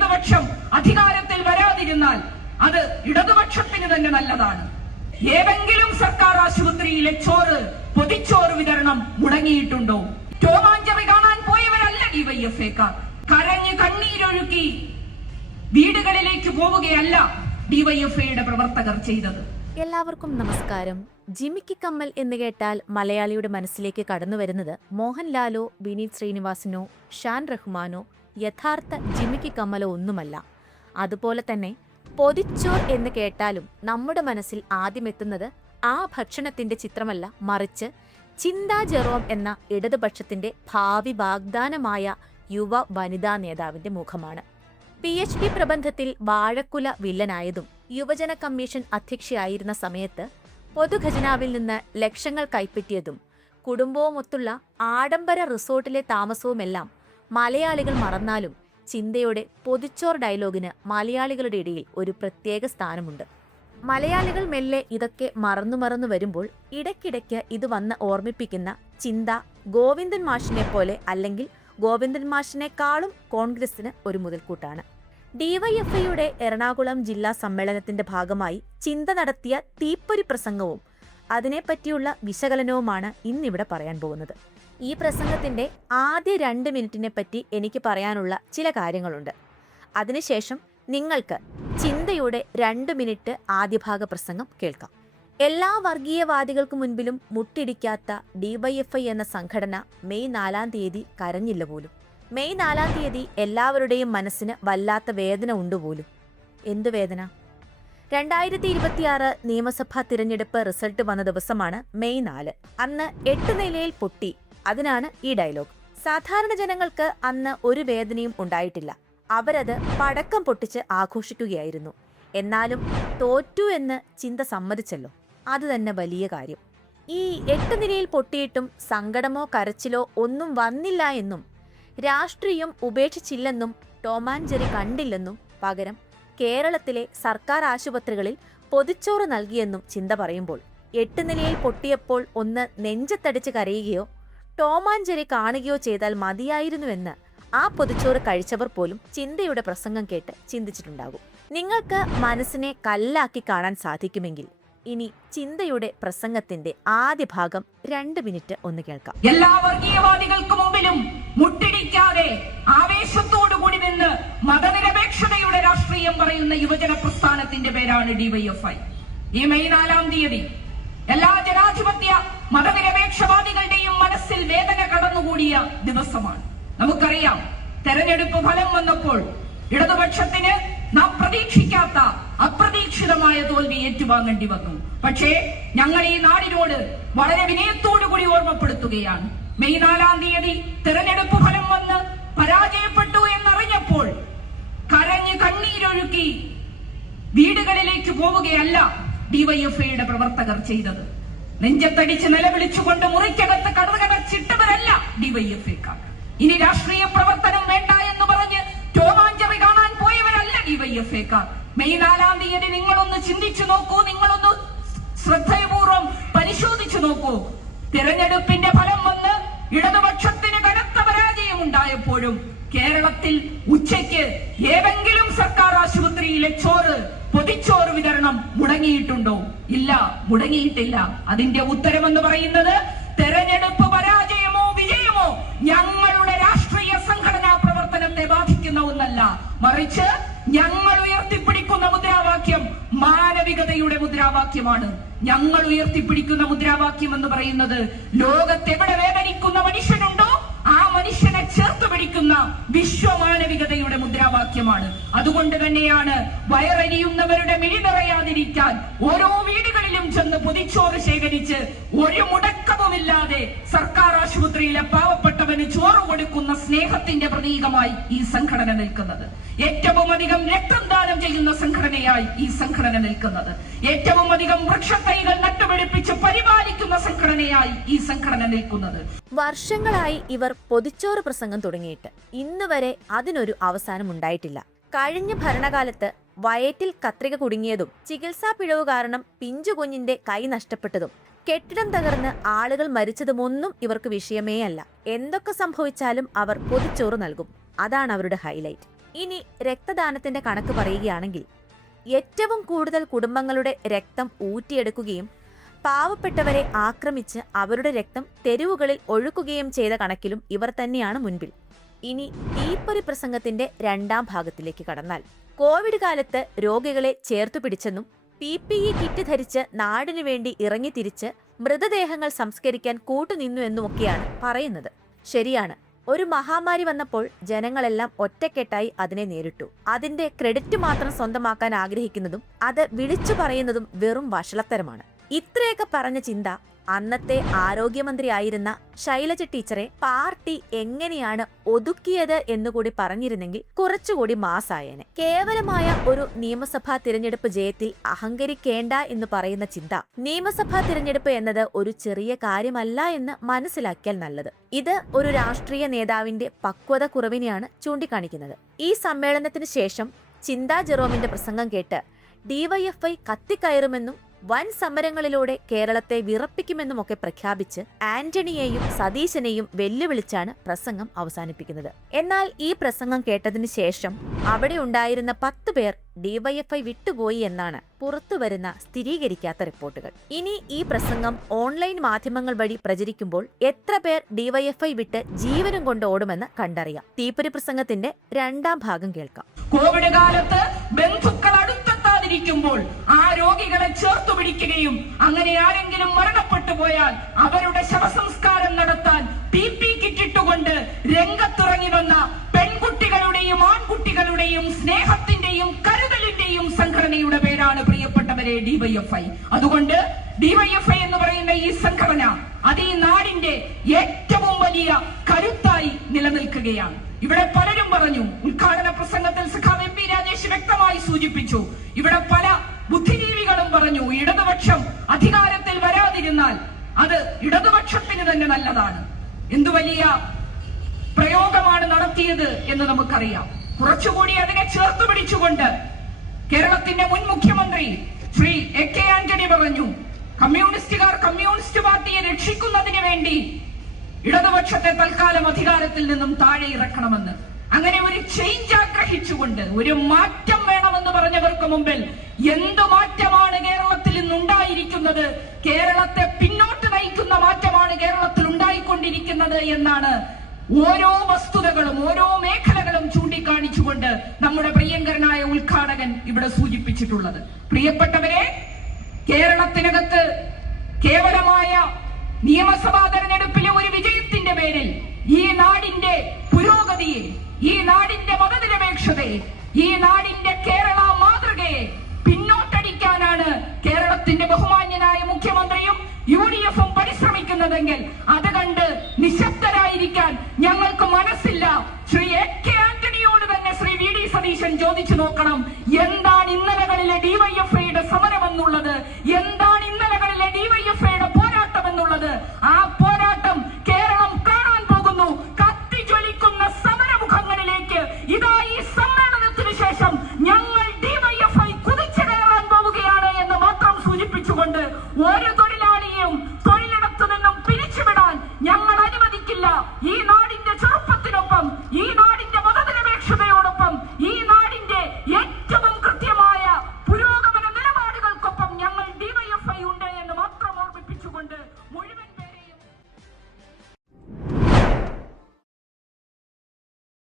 ഇടതുപക്ഷം അധികാരത്തിൽ വരാതിരുന്നാൽ അത് ഇടതുപക്ഷത്തിന് തന്നെ നല്ലതാണ്. ഏതെങ്കിലും സർക്കാർ ആശുപത്രിയിലെ ചോറ്, പൊതിച്ചോറ് വിതരണം മുടങ്ങിയിട്ടുണ്ടോ? ടോമാഞ്ചറി കാണാൻ പോയവരല്ല ഡിവൈഎഫ്ഐക്കാർ. കരഞ്ഞ് കണ്ണീരൊഴുക്കി വീടുകളിലേക്ക് പോവുകയല്ല ഡിവൈഎഫ്ഐയുടെ പ്രവർത്തകർ ചെയ്തത്. എല്ലാവർക്കും നമസ്കാരം. ജിമിക്കി കമ്മൽ എന്ന് കേട്ടാൽ മലയാളിയുടെ മനസ്സിലേക്ക് കടന്നുവരുന്നത് മോഹൻലാലോ, വിനീത് ശ്രീനിവാസനോ, ഷാൻ റഹ്മാനോ യഥാർത്ഥ ജിമിക്കി കമ്മലോ ഒന്നുമല്ല. അതുപോലെ തന്നെ പൊതിച്ചോർ എന്ന് കേട്ടാലും നമ്മുടെ മനസ്സിൽ ആദ്യമെത്തുന്നത് ആ ഭക്ഷണത്തിന്റെ ചിത്രമല്ല, മറിച്ച് ചിന്താ ജെറോം എന്ന ഇടതുപക്ഷത്തിന്റെ ഭാവി വാഗ്ദാനമായ യുവ വനിതാ നേതാവിന്റെ മുഖമാണ്. PhD പ്രബന്ധത്തിൽ വാഴക്കുല വില്ലനായതും യുവജന കമ്മീഷൻ അധ്യക്ഷയായിരുന്ന സമയത്ത് പൊതുഖജനാവിൽ നിന്ന് ലക്ഷങ്ങൾ കൈപ്പറ്റിയതും കുടുംബവുമൊത്തുള്ള ആഡംബര റിസോർട്ടിലെ താമസവുമെല്ലാം മലയാളികൾ മറന്നാലും ചിന്തയുടെ പൊതിച്ചോർ ഡയലോഗിന് മലയാളികളുടെ ഇടയിൽ ഒരു പ്രത്യേക സ്ഥാനമുണ്ട്. മലയാളികൾ മെല്ലെ ഇതൊക്കെ മറന്നു വരുമ്പോൾ ഇടയ്ക്കിടയ്ക്ക് ഇത് വന്ന് ഓർമ്മിപ്പിക്കുന്ന ചിന്ത ഗോവിന്ദൻ മാഷിനെ പോലെ, അല്ലെങ്കിൽ ഗോവിന്ദൻ മാഷിനേക്കാളും കോൺഗ്രസിന് ഒരു മുതൽക്കൂട്ടാണ്. ഡിവൈഎഫ്ഐയുടെ എറണാകുളം ജില്ലാ സമ്മേളനത്തിന്റെ ഭാഗമായി ചിന്ത നടത്തിയ തീപ്പൊരി പ്രസംഗവും അതിനെപ്പറ്റിയുള്ള വിശകലനവുമാണ് ഇന്നിവിടെ പറയാൻ പോകുന്നത്. ഈ പ്രസംഗത്തിന്റെ ആദ്യ 2 മിനിറ്റിനെ പറ്റി എനിക്ക് പറയാനുള്ള ചില കാര്യങ്ങളുണ്ട്. അതിനുശേഷം നിങ്ങൾക്ക് ചിന്തയുടെ 2 മിനിറ്റ് ആദ്യഭാഗ പ്രസംഗം കേൾക്കാം. എല്ലാ വർഗീയവാദികൾക്ക് മുൻപിലും മുട്ടിടിക്കാത്ത ഡിവൈഎഫ്ഐ എന്ന സംഘടന മെയ് 4-ാം തീയതി കരഞ്ഞില്ല പോലും. മെയ് 4-ാം തീയതി എല്ലാവരുടെയും മനസ്സിന് വല്ലാത്ത വേദന ഉണ്ടുപോലും. എന്തു വേദന? 2026 നിയമസഭാ തിരഞ്ഞെടുപ്പ് റിസൾട്ട് വന്ന ദിവസമാണ് മെയ് 4. അന്ന് 8 നിലയിൽ പൊട്ടി. അതിനാണ് ഈ ഡയലോഗ്. സാധാരണ ജനങ്ങൾക്ക് അന്ന് ഒരു വേദനയും ഉണ്ടായിട്ടില്ല. അവരത് പടക്കം പൊട്ടിച്ച് ആഘോഷിക്കുകയായിരുന്നു. എന്നാലും തോറ്റു എന്ന് ചിന്ത സമ്മതിച്ചല്ലോ, അത് തന്നെ വലിയ കാര്യം. ഈ 8 നിലയിൽ പൊട്ടിയിട്ടും സങ്കടമോ കരച്ചിലോ ഒന്നും വന്നില്ല എന്നും രാഷ്ട്രീയം ഉപേക്ഷിച്ചില്ലെന്നും ടോമാഞ്ചെറി കണ്ടില്ലെന്നും പകരം കേരളത്തിലെ സർക്കാർ ആശുപത്രികളിൽ പൊതിച്ചോറ് നൽകിയെന്നും ചിന്ത പറയുമ്പോൾ 8 നിലയിൽ പൊട്ടിയപ്പോൾ ഒന്ന് നെഞ്ചത്തടിച്ച് കരയുകയോ ടോമാഞ്ചെറി കാണുകയോ ചെയ്താൽ മതിയായിരുന്നുവെന്ന് ആ പൊതിച്ചോറ് കഴിച്ചവർ പോലും ചിന്തയുടെ പ്രസംഗം കേട്ട് ചിന്തിച്ചിട്ടുണ്ടാകും. നിങ്ങൾക്ക് മനസ്സിനെ കല്ലാക്കി കാണാൻ സാധിക്കുമെങ്കിൽ ഇനി ചിന്തയുടെ പ്രസംഗത്തിന്റെ ആദ്യ ഭാഗം 2 മിനിറ്റ് ഒന്ന് കേൾക്കാം. എല്ലാ വർഗീയവാദികൾക്ക് മുമ്പിലും മുട്ടിടിക്കാതെ ആവേശത്തോടു കൂടി നിന്ന് മതനിരപേക്ഷതയുടെ രാഷ്ട്രീയം പറയുന്ന യുവജന പ്രസ്ഥാനത്തിന്റെ പേരാണ് ഡിവൈഎഫ്ഐ. ഈ മെയ് 4-ാം തീയതി എല്ലാ ജനാധിപത്യ മതനിരപേക്ഷവാദികളുടെയും മനസ്സിൽ വേദന കടന്നുകൂടിയ ദിവസമാണ്. നമുക്കറിയാം, തെരഞ്ഞെടുപ്പ് ഫലം വന്നപ്പോൾ ഇടതുപക്ഷത്തിന് നാം പ്രതീക്ഷിക്കാത്ത അപ്രതീക്ഷിതമായ തോൽവി ഏറ്റുവാങ്ങേണ്ടി വന്നു. പക്ഷേ ഞങ്ങൾ ഈ നാടിനോട് വളരെ വിനയത്തോടുകൂടി ഓർമ്മപ്പെടുത്തുകയാണ്, മെയ് 4-ാം തീയതി തെരഞ്ഞെടുപ്പ് ഫലം വന്ന് പരാജയപ്പെട്ടു എന്നറിഞ്ഞപ്പോൾ കരഞ്ഞ് കണ്ണീരൊഴുക്കി വീടുകളിലേക്ക് പോവുകയല്ല ഡിവൈഎഫ്ഐയുടെ പ്രവർത്തകർ ചെയ്തത്. നെഞ്ചത്തടിച്ച് നിലവിളിച്ചുകൊണ്ട് മുറിക്കകത്ത് കടകടച്ചിട്ടവരല്ല ഡിവൈഎഫ്ഐക്കാർ. ഇനി രാഷ്ട്രീയ പ്രവർത്തനം വേണ്ട എന്ന് പറഞ്ഞ് ടോമാഞ്ചറി കാണാൻ പോയവരല്ല ഡിവൈഎഫ്ഐക്കാർ. മെയ് 4-ാം തീയതി നിങ്ങളൊന്ന് ചിന്തിച്ചു നോക്കൂ, നിങ്ങളൊന്ന് ശ്രദ്ധപൂർവ്വം പരിശോധിച്ചു നോക്കൂ. തിരഞ്ഞെടുപ്പിന്റെ ഫലം വന്ന് ഇടതുപക്ഷത്തിന് കനത്ത പരാജയം ഉണ്ടായപ്പോഴും കേരളത്തിൽ ഉച്ചയ്ക്ക് ഏതെങ്കിലും സർക്കാർ ആശുപത്രിയിലെ ചോറ്, പൊതിച്ചോറ് വിതരണം മുടങ്ങിയിട്ടുണ്ടോ? ഇല്ല, മുടങ്ങിയിട്ടില്ല. അതിന്റെ ഉത്തരമെന്ന് പറയുന്നത് തെരഞ്ഞെടുപ്പ് പരാജയമോ വിജയമോ ഞങ്ങളുടെ രാഷ്ട്രീയ സംഘടനാ പ്രവർത്തനത്തെ ബാധിക്കുന്ന ഒന്നല്ല, മറിച്ച് ഞങ്ങൾ ഉയർത്തിപ്പിടിക്കുന്ന മുദ്രാവാക്യം മാനവികതയുടെ മുദ്രാവാക്യമാണ്. ഞങ്ങൾ ഉയർത്തിപ്പിടിക്കുന്ന മുദ്രാവാക്യം എന്ന് പറയുന്നത് ലോകത്തെവിടെ വേദനിക്കുന്ന മനുഷ്യനുണ്ടോ ആ മനുഷ്യനെ ചേർത്ത് പിടിക്കുന്ന വിശ്വമാനവികതയുടെ മുദ്രാവാക്യമാണ്. അതുകൊണ്ട് തന്നെയാണ് വയറെരിയുന്നവരുടെ മിഴി നിറയാതിരിക്കാൻ ഓരോ വീടുകളിലും ചെന്ന് പൊതിച്ചോറ് ശേഖരിച്ച് ഒരു മുടക്കവുമില്ലാതെ സർക്കാർ ആശുപത്രിയിലെ പാവപ്പെട്ടവന് ചോറ് കൊടുക്കുന്ന സ്നേഹത്തിന്റെ പ്രതീകമായി ഈ സംഘടന നിൽക്കുന്നത്. ഏറ്റവും അധികം രക്തം ദാനം ചെയ്യുന്ന സംഘടനയായി ഈ സംഘടന നിൽക്കുന്നത്. ഏറ്റവും അധികം വൃക്ഷത്തൈകൾ നട്ടുപിടിപ്പിച്ച് പരിപാലിക്കുന്ന സംഘടനയായി ഈ സംഘടന നിൽക്കുന്നത്. വർഷങ്ങളായി ഇവർ പൊതിച്ചോറ് പ്രസംഗം തുടങ്ങിയിട്ട് ഇന്ന് വരെ അതിനൊരു അവസാനം ഉണ്ടായിട്ടില്ല. കഴിഞ്ഞ ഭരണകാലത്ത് വയറ്റിൽ കത്രിക കുടുങ്ങിയതും ചികിത്സാ പിഴവ് കാരണം പിഞ്ചുകുഞ്ഞിന്റെ കൈ നഷ്ടപ്പെട്ടതും കെട്ടിടം തകർന്ന് ആളുകൾ മരിച്ചതുമൊന്നും ഇവർക്ക് വിഷയമേ അല്ല. എന്തൊക്കെ സംഭവിച്ചാലും അവർ പൊതിച്ചോറ് നൽകും. അതാണ് അവരുടെ ഹൈലൈറ്റ്. ഇനി രക്തദാനത്തിന്റെ കണക്ക് പറയുകയാണെങ്കിൽ ഏറ്റവും കൂടുതൽ കുടുംബങ്ങളുടെ രക്തം ഊറ്റിയെടുക്കുകയും പാവപ്പെട്ടവരെ ആക്രമിച്ച് അവരുടെ രക്തം തെരുവുകളിൽ ഒഴുക്കുകയും ചെയ്ത കണക്കിലും ഇവർ തന്നെയാണ് മുൻപിൽ. ഇനി തീപ്പൊരി പ്രസംഗത്തിന്റെ രണ്ടാം ഭാഗത്തിലേക്ക് കടന്നാൽ, കോവിഡ് കാലത്ത് രോഗികളെ ചേർത്തുപിടിച്ചെന്നും PPE കിറ്റ് ധരിച്ച് നാടിനു വേണ്ടി ഇറങ്ങിത്തിരിച്ച് മൃതദേഹങ്ങൾ സംസ്കരിക്കാൻ കൂട്ടുനിന്നു എന്നുമൊക്കെയാണ് പറയുന്നത്. ശരിയാണ്, ഒരു മഹാമാരി വന്നപ്പോൾ ജനങ്ങളെല്ലാം ഒറ്റക്കെട്ടായി അതിനെ നേരിട്ടു. അതിന്റെ ക്രെഡിറ്റ് മാത്രം സ്വന്തമാക്കാൻ ആഗ്രഹിക്കുന്നതും അത് വിളിച്ചു പറയുന്നതും വെറും വഷളത്തരമാണ്. ഇത്രയൊക്കെ പറഞ്ഞ ചിന്ത അന്നത്തെ ആരോഗ്യമന്ത്രിയായിരുന്ന ശൈലജ ടീച്ചറെ പാർട്ടി എങ്ങനെയാണ് ഒതുക്കിയത് എന്നുകൂടി പറഞ്ഞിരുന്നെങ്കിൽ കുറച്ചുകൂടി മാസായേനെ. കേവലമായ ഒരു നിയമസഭാ തിരഞ്ഞെടുപ്പ് ജയത്തിൽ അഹങ്കരിക്കേണ്ട എന്ന് പറയുന്ന ചിന്ത നിയമസഭാ തിരഞ്ഞെടുപ്പ് എന്നത് ഒരു ചെറിയ കാര്യമല്ല എന്ന് മനസ്സിലാക്കിയാൽ നല്ലത്. ഇത് ഒരു രാഷ്ട്രീയ നേതാവിന്റെ പക്വത കുറവിനെയാണ് ചൂണ്ടിക്കാണിക്കുന്നത്. ഈ സമ്മേളനത്തിന് ശേഷം ചിന്താ ജെറോമിന്റെ പ്രസംഗം കേട്ട് DYFI കത്തിക്കയറുമെന്നും വൻ സമരങ്ങളിലൂടെ കേരളത്തെ വിറപ്പിക്കുമെന്നുമൊക്കെ പ്രഖ്യാപിച്ച് ആന്റണിയെയും സതീശനെയും വെല്ലുവിളിച്ചാണ് പ്രസംഗം അവസാനിപ്പിക്കുന്നത്. എന്നാൽ ഈ പ്രസംഗം കേട്ടതിന് ശേഷം അവിടെ ഉണ്ടായിരുന്ന 10 പേർ DYFI വിട്ടുപോയി എന്നാണ് പുറത്തുവരുന്ന സ്ഥിരീകരിക്കാത്ത റിപ്പോർട്ടുകൾ. ഇനി ഈ പ്രസംഗം ഓൺലൈൻ മാധ്യമങ്ങൾ വഴി പ്രചരിക്കുമ്പോൾ എത്ര പേർ DYFI വിട്ട് ജീവനും കൊണ്ട് ഓടുമെന്ന് കണ്ടറിയാം. തീപ്പൊരി പ്രസംഗത്തിന്റെ രണ്ടാം ഭാഗം കേൾക്കാം. കോവിഡ് കാലത്ത് ബന്ധുക്കൾ അടുത്തെത്താതിരിക്കുമ്പോൾ ആ രോഗികളെ ചേർത്തു പിടിക്കുകയും അങ്ങനെ ആരെങ്കിലും മരണപ്പെട്ടു പോയാൽ അവരുടെ ശവസംസ്കാരം നടത്താൻ PPE കിറ്റിട്ടുകൊണ്ട് രംഗത്തിറങ്ങി വന്ന പെൺകുട്ടികളുടെയും ആൺകുട്ടികളുടെയും സ്നേഹത്തിന്റെയും കരുതലിന്റെയും സംഘടനയുടെ പേരാണ് പ്രിയപ്പെട്ടവരെ DYFI. അതുകൊണ്ട് DYFI എന്ന് പറയുന്ന ഈ സംഘടന അത് ഈ നാടിന്റെ ഏറ്റവും വലിയ കരുത്തായി നിലനിൽക്കുകയാണ്. ഇവിടെ പലരും പറഞ്ഞു, ഉദ്ഘാടന പ്രസംഗത്തിൽ സഖാവ് MP രാജേഷ് വ്യക്തമായി സൂചിപ്പിച്ചു, ഇവിടെ പല ബുദ്ധിജീവികളും പറഞ്ഞു ഇടതുപക്ഷം അധികാരത്തിൽ വരാതിരുന്നാൽ അത് ഇടതുപക്ഷത്തിന് തന്നെ നല്ലതാണ്. എന്തു വലിയ പ്രയോഗമാണ് നടത്തിയത് എന്ന് നമുക്കറിയാം. കുറച്ചുകൂടി അതിനെ ചേർത്ത് പിടിച്ചുകൊണ്ട് കേരളത്തിന്റെ മുൻ മുഖ്യമന്ത്രി ശ്രീ AK ആന്റണി പറഞ്ഞു, കമ്മ്യൂണിസ്റ്റുകാർ കമ്മ്യൂണിസ്റ്റ് പാർട്ടിയെ രക്ഷിക്കുന്നതിന് വേണ്ടി ഇടതുപക്ഷത്തെ തൽക്കാലം അധികാരത്തിൽ നിന്നും താഴെ ഇറക്കണമെന്ന്. അങ്ങനെ ഒരു ചേഞ്ച് ആഗ്രഹിച്ചുകൊണ്ട് ഒരു മാറ്റം വേണമെന്ന് പറഞ്ഞവർക്ക് മുമ്പിൽ എന്ത് മാറ്റമാണ് കേരളത്തിൽ ഇന്നുണ്ടായിരിക്കുന്നത്, കേരളത്തെ പിന്നോട്ട് നയിക്കുന്ന മാറ്റമാണ് കേരളത്തിൽ ഉണ്ടായിക്കൊണ്ടിരിക്കുന്നത് എന്നാണ് ഓരോ വസ്തുതകളും ഓരോ മേഖലകളും ചൂണ്ടിക്കാണിച്ചുകൊണ്ട് നമ്മുടെ പ്രിയങ്കരനായ ഉദ്ഘാടകൻ ഇവിടെ സൂചിപ്പിച്ചിട്ടുള്ളത്. പ്രിയപ്പെട്ടവരെ, കേരളത്തിനകത്ത് കേവലമായ നിയമസഭാ തെരഞ്ഞെടുപ്പിലെ ഒരു വിജയത്തിന്റെ പേരിൽ ഈ നാടിന്റെ പുരോഗതിയെ, ഈ നാടിന്റെ മതനിരപേക്ഷതയെ, ഈ നാടിന്റെ കേരള മാതൃകയെ പിന്നോട്ടടിക്കാനാണ് കേരളത്തിന്റെ ബഹുമാന്യനായ മുഖ്യമന്ത്രിയും UDF-ഉം പരിശ്രമിക്കുന്നതെങ്കിൽ അത് കണ്ട് നിശബ്ദരായിരിക്കാൻ ഞങ്ങൾക്ക് മനസ്സില്ല. ശ്രീ AK ആന്റണിയോട് തന്നെ ശ്രീ VD സതീശൻ ചോദിച്ചു നോക്കണം, എന്താണ് ഇന്നലകളിലെ DYFIയുടെ സമരം എന്നുള്ളത്, എന്താണ് ഇന്നലകളിലെ DYFIയുടെ പോരാട്ടം എന്നുള്ളത്. ആ പോരാട്ടം കേരളം കാണാൻ പോകുന്നു. കത്തിജ്വലിക്കുന്ന സമരമുഖങ്ങളിലേക്ക് ഇതാ ഈ സമ്മേളനത്തിന് ശേഷം